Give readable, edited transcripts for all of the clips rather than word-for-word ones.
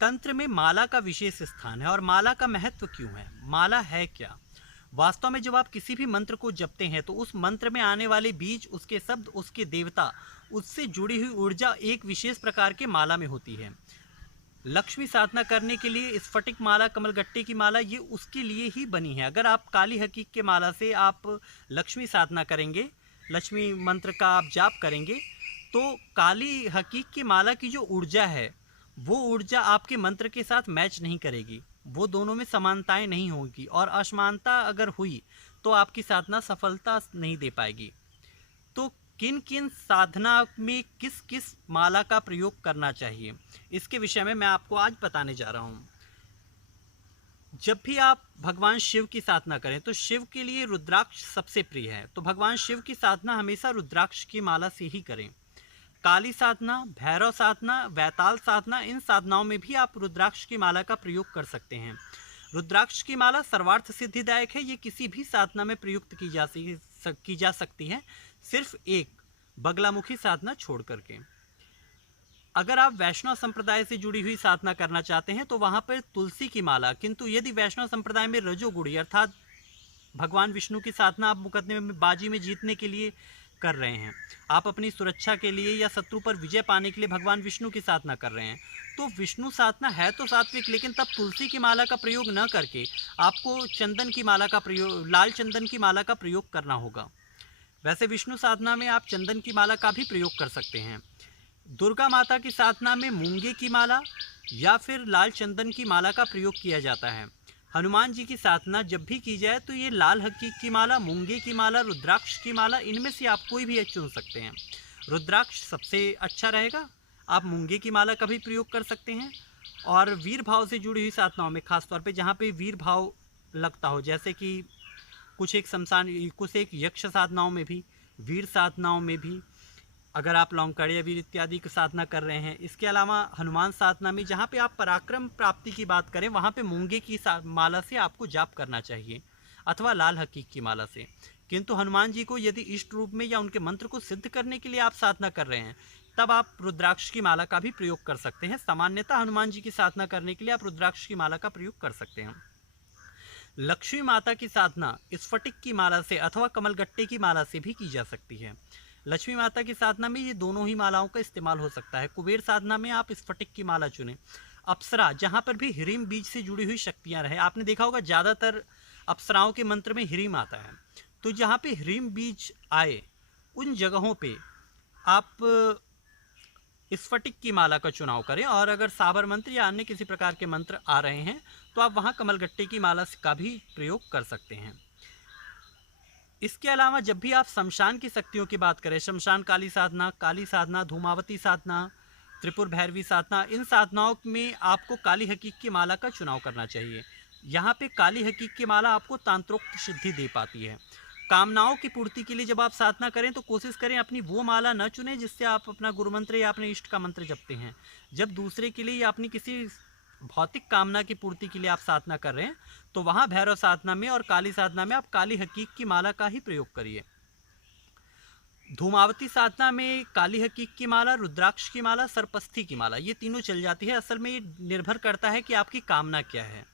तंत्र में माला का विशेष स्थान है और माला का महत्व क्यों है? माला है क्या? वास्तव में जब आप किसी भी मंत्र को जपते हैं तो उस मंत्र में आने वाले बीज, उसके शब्द, उसके देवता, उससे जुड़ी हुई ऊर्जा एक विशेष प्रकार के माला में होती है। लक्ष्मी साधना करने के लिए स्फटिक माला, कमलगट्टे की माला, ये उसके लिए ही बनी है। अगर आप काली हकीक के माला से आप लक्ष्मी साधना करेंगे, लक्ष्मी मंत्र का आप जाप करेंगे, तो काली हकीक की माला की जो ऊर्जा है वो ऊर्जा आपके मंत्र के साथ मैच नहीं करेगी, वो दोनों में समानताएं नहीं होगी, और असमानता अगर हुई तो आपकी साधना सफलता नहीं दे पाएगी। तो किन किन साधना में किस किस माला का प्रयोग करना चाहिए, इसके विषय में मैं आपको आज बताने जा रहा हूँ। जब भी आप भगवान शिव की साधना करें तो शिव के लिए रुद्राक्ष सबसे प्रिय है, तो भगवान शिव की साधना हमेशा रुद्राक्ष की माला से ही करें। काली साधना, भैरव साधना, वैताल साधना, इन साधनाओं में भी आप रुद्राक्ष की माला का प्रयोग कर सकते हैं। रुद्राक्ष की माला सर्वार्थ सिद्धिदायक है, ये किसी भी साधना में प्रयुक्त की जा सकती है, सिर्फ एक बगलामुखी साधना छोड़ करके। अगर आप वैष्णव संप्रदाय से जुड़ी हुई साधना करना चाहते हैं तो वहां पर तुलसी की माला, किंतु यदि वैष्णव संप्रदाय में रजोगुणी अर्थात भगवान विष्णु की साधना आप मुकदमे में बाजी में जीतने के लिए कर रहे हैं, आप अपनी सुरक्षा के लिए या शत्रु पर विजय पाने के लिए भगवान विष्णु की साधना कर रहे हैं, तो विष्णु साधना है तो सात्विक, लेकिन तब तुलसी की माला का प्रयोग न करके आपको चंदन की माला का प्रयोग, लाल चंदन की माला का प्रयोग करना होगा। वैसे विष्णु साधना में आप चंदन की माला का भी प्रयोग कर सकते हैं। दुर्गा माता की साधना में मूंगे की माला या फिर लाल चंदन की माला का प्रयोग किया जाता है। हनुमान जी की साधना जब भी की जाए तो ये लाल हकीक की माला, मूंगे की माला, रुद्राक्ष की माला, इनमें से आप कोई भी एक चुन सकते हैं। रुद्राक्ष सबसे अच्छा रहेगा, आप मूंगे की माला का भी प्रयोग कर सकते हैं। और वीर भाव से जुड़ी हुई साधनाओं में, खासतौर पे जहाँ पे वीर भाव लगता हो, जैसे कि कुछ एक यक्ष साधनाओं में भी, वीर साधनाओं में भी, अगर आप लौंकड़िया वीर इत्यादि की साधना कर रहे हैं। इसके अलावा हनुमान साधना में जहाँ पे आप पराक्रम प्राप्ति की बात करें, वहाँ पे मूंगे की माला से आपको जाप करना चाहिए अथवा लाल हकीक की माला से। किंतु हनुमान जी को यदि इष्ट रूप में या उनके मंत्र को सिद्ध करने के लिए आप साधना कर रहे हैं, तब आप रुद्राक्ष की माला का भी प्रयोग कर सकते हैं। सामान्यतः हनुमान जी की साधना करने के लिए आप रुद्राक्ष की माला का प्रयोग कर सकते हैं। लक्ष्मी माता की साधना स्फटिक की माला से अथवा कमलगट्टे की माला से भी की जा सकती है। लक्ष्मी माता की साधना में ये दोनों ही मालाओं का इस्तेमाल हो सकता है। कुबेर साधना में आप स्फटिक की माला चुनें। अप्सरा, जहाँ पर भी ह्रीम बीज से जुड़ी हुई शक्तियाँ रहे, आपने देखा होगा ज़्यादातर अप्सराओं के मंत्र में ह्रीम आता है, तो जहाँ पे ह्रीम बीज आए उन जगहों पे आप स्फटिक की माला का चुनाव करें। और अगर साबर मंत्र या अन्य किसी प्रकार के मंत्र आ रहे हैं तो आप वहाँ कमलगट्टे की माला का भी प्रयोग कर सकते हैं। इसके अलावा जब भी आप शमशान की शक्तियों की बात करें, शमशान काली साधना, धूमावती साधना, त्रिपुर भैरवी साधना, इन साधनाओं में आपको काली हकीक की माला का चुनाव करना चाहिए। यहाँ पे काली हकीक की माला आपको तांत्रोक्त सिद्धि दे पाती है। कामनाओं की पूर्ति के लिए जब आप साधना करें तो कोशिश करें अपनी वो माला न चुनें जिससे आप अपना गुरु मंत्र या अपने इष्ट का मंत्र जपते हैं। जब दूसरे के लिए या अपनी किसी भौतिक कामना की पूर्ति के लिए आप साधना कर रहे हैं तो वहाँ भैरव साधना में और काली साधना में आप काली हकीक की माला का ही प्रयोग करिए। धूमावती साधना में काली हकीक की माला, रुद्राक्ष की माला, सरपस्थी की माला, ये तीनों चल जाती है। असल में ये निर्भर करता है कि आपकी कामना क्या है।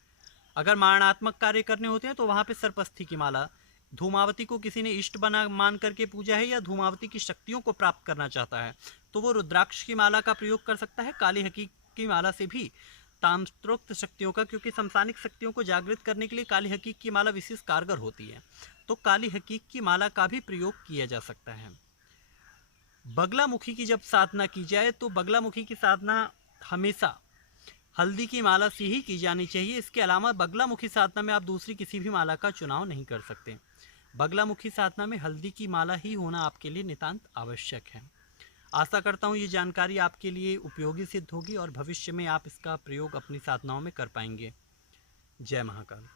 अगर मारणात्मक कार्य करने होते हैं तो वहाँ पे सरपस्थी की माला, धूमावती को किसी ने इष्ट बना मान करके पूजा है या धूमावती की शक्तियों को प्राप्त करना चाहता है तो वो रुद्राक्ष की माला का प्रयोग कर सकता है। काली हकीक की माला से भी तांत्रोक्त शक्तियों का, क्योंकि संसानिक शक्तियों को जागृत करने के लिए काली हकीक की माला विशेष कारगर होती है, तो काली हकीक की माला का भी प्रयोग किया जा सकता है। बगलामुखी की जब साधना की जाए तो बगलामुखी की साधना हमेशा हल्दी की माला से ही की जानी चाहिए। इसके अलावा बगलामुखी साधना में आप दूसरी किसी भी माला का चुनाव नहीं कर सकते। बगलामुखी साधना में हल्दी की माला ही होना आपके लिए नितांत आवश्यक है। आशा करता हूँ ये जानकारी आपके लिए उपयोगी सिद्ध होगी और भविष्य में आप इसका प्रयोग अपनी साधनाओं में कर पाएंगे। जय महाकाल।